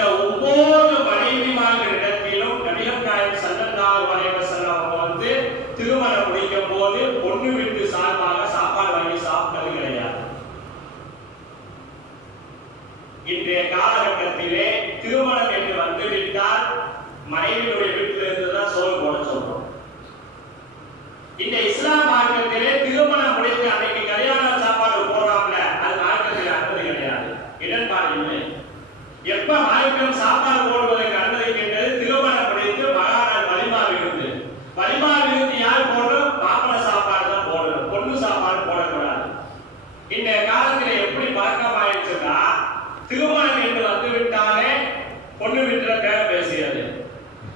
இந்த ஒவ்வொரு மனைவிமார்களிடத்திலும் நபிகள் நாயகம் ஸல்லல்லாஹு அலைஹி வஸல்லம் அவங்க வந்து திருமணம் முடிக்கும் போது பொண்ணு வீட்டு சார்பாக சாப்பாடு வாங்கி சாப்பிட்டது கிடையாது. இன்றைய காலகட்டத்திலே திருமணம் என்று வந்துவிட்டால் மனைவியுடைய வீட்டில் இருந்துதான் சோறு போட சொல்றோம். இந்த இஸ்லாம் மார்க்கத்திலே திருமணம் முடித்து அன்னைக்கு கல்யாண சாப்பாடு போடுறாங்கல, அது மார்க்கத்தில் அனுமதி கிடையாது, இடன்பாடு இல்லை. எப்ப மார்க்கம் சாப்பாடு போடுவதற்கு அனுமதிக்கின்றது? திருமணம் முடித்து மகாநாள் வலிமா விருந்து. வலிமா விருந்து யார் போடணும்? மாப்பிள சாப்பாடு தான் போடணும், பொண்ணு சாப்பாடு போடக்கூடாது. இந்த காலத்துல எப்படி பழக்கமாயிடுச்சுன்னா, திருமணம் என்று வந்துவிட்டாலே பொண்ணு வீட்டுல பேர பேசியது,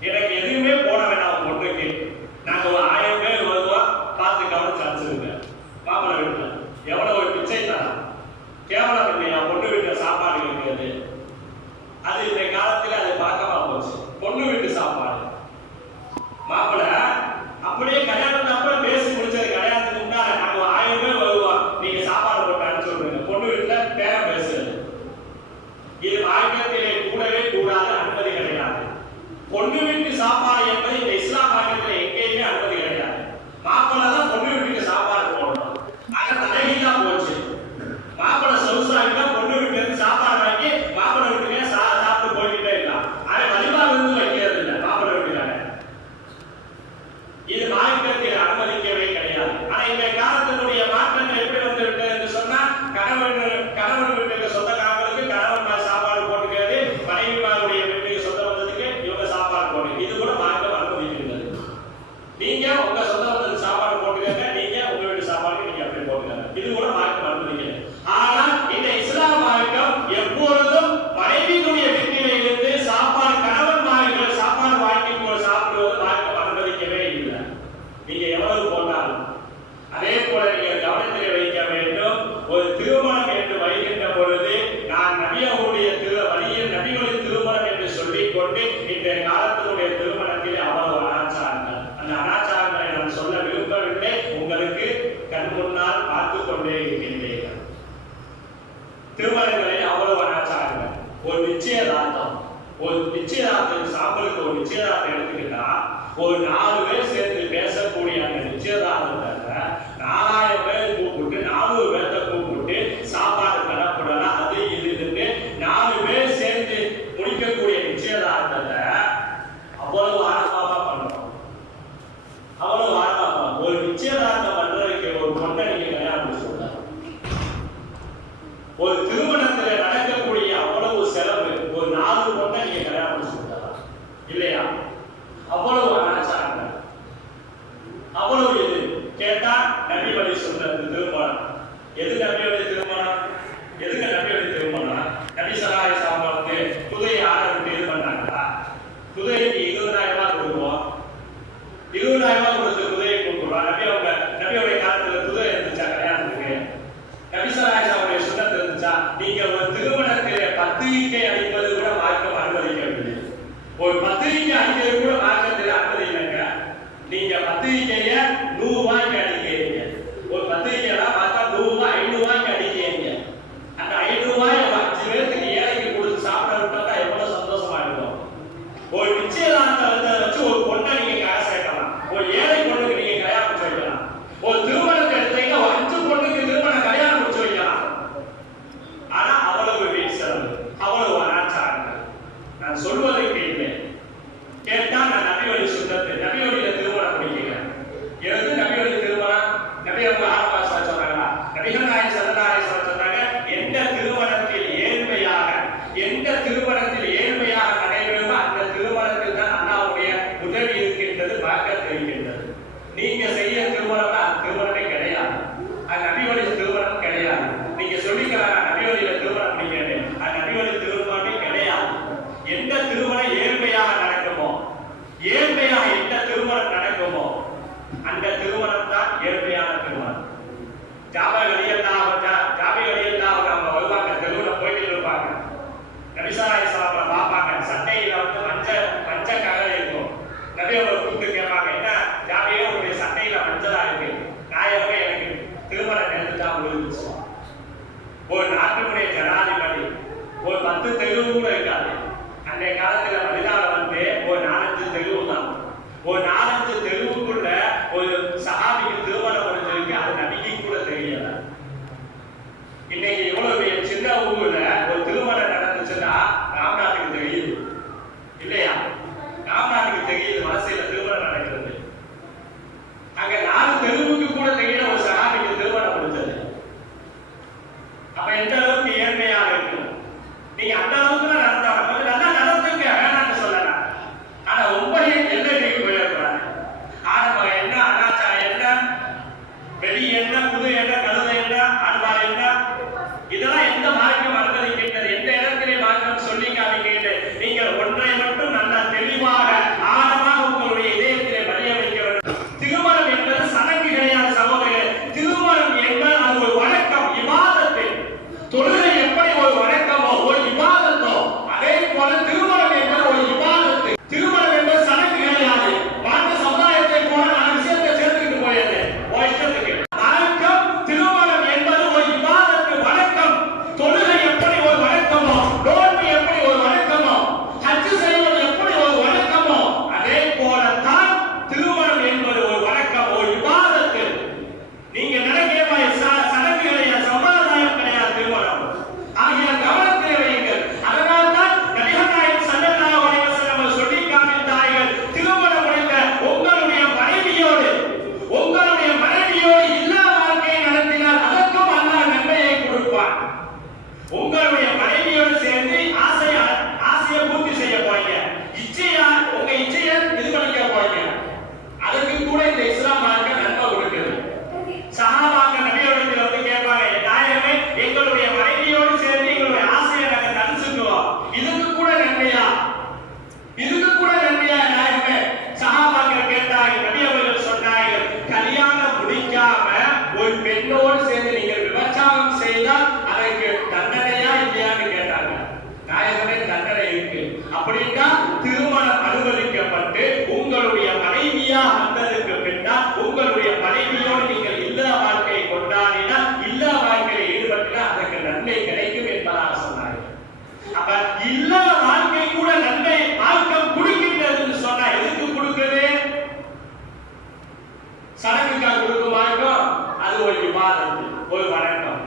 எனக்கு எதுவுமே போட வேண்டாம் பொண்ணுக்கு, நாங்க ஒரு 1000 பேர் வருவோம், பார்த்து கவனிச்சு அனுப்பிச்சிருங்க. மாப்பிள வீட்டுல எவ்வளவு ஒரு பிச்சை தரம், கேவலம் இல்லையா பொண்ணு வீட்டுல சாப்பாடு இருக்கிறது? அது இந்த காலத்துல அது பழக்கமா போச்சு. பொண்ணு வீட்டு சாப்பாடு மாப்பிள அப்படியே கல்யாணத்துக்கு அப்புறம் பேசி முடிச்சது, கல்யாணத்துக்கு முன்னால நாங்க 1000 பேர் வருவோம், நீங்க சாப்பாடு போட்டு அனுப்பிச்சு விடுங்க. பொண்ணு வீட்டுல பேர பேசுறது இது மார்க்கத்திலே கூடவே கூடாது, அனுமதி கிடையாது. பொண்ணு வீட்டு சாப்பாடு என்பது இந்த இஸ்லாம் மார்க்கத்தில் எங்கேயுமே அனுமதி கிடையாது. மாப்பிள்ளை தான் பொண்ணு வீட்டுக்கு சாப்பாடு போடணும். ஆக தலைகீழா போச்சு. மாப்பிள்ளை சொகுசாகிட்டா பொண்ணு வீட்டுல இருந்து சாப்பாடு வாங்கி மாப்பிள்ளை வீட்டுக்கு சாப்பிட்டு போய்கிட்டே இருக்கலாம். அதை வலிமா விருந்து வைக்கிறது இல்லை மாப்பிள்ளை வீட்டுக்காக. இது மார்க்கத்தில் அனுமதிக்கவே கிடையாது. ஆனா இந்த காலத்தினுடைய மாற்றங்கள் எப்படி வந்து விட்டது என்று சொன்னா, கணவன் வீட்டுக்கு சொந்தக்காரங்களுக்கு கணவன் சாப்பாடு போட்டுக்கிறது, மனைவிமாருடைய வீட்டுக்கு சொந்த வந்ததுக்கு இவங்க சாப்பாடு போடுறது, இது கூட மார்க்கம் அனுமதிக்கிறது. நீங்க உங்க சொந்த வந்ததுக்கு சாப்பாடு போட்டுக்கங்க, நீங்க உங்க வீட்டு சாப்பாடு நீங்க அப்படி போட்டுக்கங்க, இது கூட மார்க்கம் அனுமதிக்கிறது. ஆனால் இந்த இஸ்லாம் மார்க்கம் எப்பொழுதும் மனைவியினுடைய வீட்டிலே இருந்து சாப்பாடு கணவன்மார்கள் சாப்பாடு வாங்கி சாப்பிடுவது மார்க்கம் அனுமதிக்கவே இல்லை. நீங்க எவ்வளவு போட்டாலும் அதே போல நீங்க கவனத்திலே வைக்க வேண்டும். ஒரு திருமணம் என்று வைக்கின்ற பொழுது நான் நபிகளுடைய நபிகளின் திருமணம் என்று சொல்லிக் கொண்டு இந்த காலத்தினுடைய திருமணத்திலே அவ்வளவு அனாச்சாரங்கள், அந்த அனாச்சாரங்களை நான் சொல்ல விரும்பவில்லை, உங்களுக்கு கண் முன்னால் பார்த்துக் கொண்டே இருக்கின்றீர்கள். திருமணங்களில் அவ்வளவு அனாச்சாரங்கள். ஒரு நிச்சயதார்த்தம், ஒரு நிச்சயதார்த்தம் சாம்பலுக்கு ஒரு நிச்சயதார்த்தம் எடுத்துக்கிட்டா ஒரு 4 பேர் சேர்ந்து பேசக்கூடிய அந்த நிச்சயதார்த்தத்தை 4000 பேர் கூப்பிட்டு 400 பேர்த்த கூப்பிட்டு சாப்பாடு தரப்படலாம், அது இதுன்னு 4 பேர் சேர்ந்து முடிக்கக்கூடிய நிச்சயதார்த்தத்தை அவ்வளவு ஆரம்பமா பண்றோம். அவ்வளவு ஆரம்பமா ஒரு நிச்சயதார்த்தம் பண்றதுக்கு ஒரு பொண்ணை நீங்க கல்யாணம் சொல்ல, ஒரு திருமணத்துல நடக்கக்கூடிய அவ்வளவு செலவு ஒரு 4 பொண்ணை நீங்க கல்யாணம் சொல்லலாம் இல்லையா? அவ்வளவு அனாச்சாரங்கள், அவ்வளவு இது கேட்டா நபி வழி சொன்னது திருமணம். எது நபி வழி திருமணம்? எதுக்கு நபி வழி திருமணம்? நபி ஸல்லல்லாஹு அலைஹி வஸல்லம் வந்து குதிரை ஆரம்பித்து இது பண்ணாங்களா? குதிரைக்கு 20000 ரூபாய் கொடுக்குவோம், 20000 ரூபாய் கொடுத்து குதிரையை கொடுக்குறோம். நபியோடைய காலத்துல குதிரை இருந்துச்சா கல்யாணத்துக்கு? நபி ஸல்லல்லாஹு அலைஹி வஸல்லம் சுன்னத் இருந்துச்சா? நீங்க ஒரு திருமணத்திலே பத்திரிகை அளிப்பது கூட மார்க்கம் அனுமதிக்கவில்லை. ஒரு பத்திரிகை அளிக்கிறது கூட மார்க்கத்தில் அனுமதி இல்லைங்க. நீங்க பத்திரிகைய 100 ரூபாய்க்கு அடிக்கிறீங்க, ஒரு பத்திரிகையெல்லாம் பார்த்தா 100 ரூபாய் 500 ரூபாய்க்கு அடிக்கிறீங்க. அந்த 500 ரூபாய் 5 பேருக்கு ஏழைக்கு கொடுத்து சாப்பிட விட்டா எவ்வளவு சந்தோஷமா இருக்கும். ஒரு நிச்சயதார்த்தத்தை வச்சு ஒரு பொண்ணை நீங்க கரை சேர்க்கலாம், ஒரு ஏழை பொண்ணுக்கு நீங்க கல்யாணம் முடிச்சு வைக்கலாம். ஒரு திருமணத்தை எடுத்தீங்கன்னா ஒரு 5 பொண்ணுக்கு திருமணம் கல்யாணம் முடிச்சு வைக்கலாம். ஆனா அவ்வளவு வீண் செலவு, அவ்வளவு அனாச்சாரங்கள். நான் சொல்வதை கேட்கிறேன், கேட்டா நான் நபி வழி சுன்னத்து, நபி வழியில திருமணம் முடிக்கிறேன். எது நபி வழி திருமணம்? நபி அவங்க ஆரம்ப சொன்னாங்களா? நபிகள் நாயகம் ஸல்லல்லாஹு அலைஹி வஸல்லம் சொன்னாங்க, எந்த திருமணத்தில் ஏழ்மையாக நடைபெறுமோ அந்த திருமணத்தில் தான் அல்லாஹ்வுடைய உதவி இருக்கின்றது, பரக்கத் இருக்கின்றது. நீங்க செய்ய திருமணம் அந்த திருமணமே கிடையாது, அது நபி வழி திருமணம் கிடையாது. நீங்க சொல்லிக்கலாம் நபி வழியில திருமணம் முடிக்கிறேன், அது நபி வழி திருமணமே கிடையாது. எந்த திருமணம் ஏழ்மையாக நடக்குமோ, ஏழ்மையாக எந்த திருமணம் நடக்குமோ அந்த திருமணம் தான் ஏழ்மையான திருமணம். ஜாபர் ரலியல்லாஹு அவங்க வருவாங்க, தெருவில் போயிட்டு இருப்பாங்க, நபி ஸல்லல்லாஹு அலைஹி வஸல்லம் பார்ப்பாங்க, சட்டையில வந்து மஞ்சள் கலர் இருக்கும். நபி அவங்களை கூப்பிட்டு கேட்பாங்க, என்ன ஜாபியே உங்களுடைய சட்டையில மஞ்சளா இருக்கு, நாயகமே எனக்கு திருமண நேரத்து தான் விழுந்துச்சு. ஒரு நாட்டினுடைய ஜனாதிபதி ஒரு 10 தெருவு கூட இருக்காது, அன்றைய காலத்துல மதினால வந்து ஒரு 4-5 தெருவு தான். ஒரு 4-5 தெருவுக்குள்ள ஒரு சஹாபிக்கு திருமணம் முடிஞ்சிருக்கு, அது நபிக்கு கூட தெரியல. இன்னைக்கு இவ்வளவு சின்ன ஊர்ல ஒரு திருமணம் நடந்துச்சுன்னா ராம்நாட்டுக்கு தெரியுது இல்லையா? ராம்நாட்டுக்கு தெரியுது மனசுல திருமணம் நடக்கிறது. அங்க 4 தெருவுக்கு கூட தெரியல ஒரு சஹாபிக்கு திருமணம் முடிஞ்சது. அப்ப எந்த அளவுக்கு ஏழ்மையாக இருக்கும். நீங்க அந்த அளவுக்கு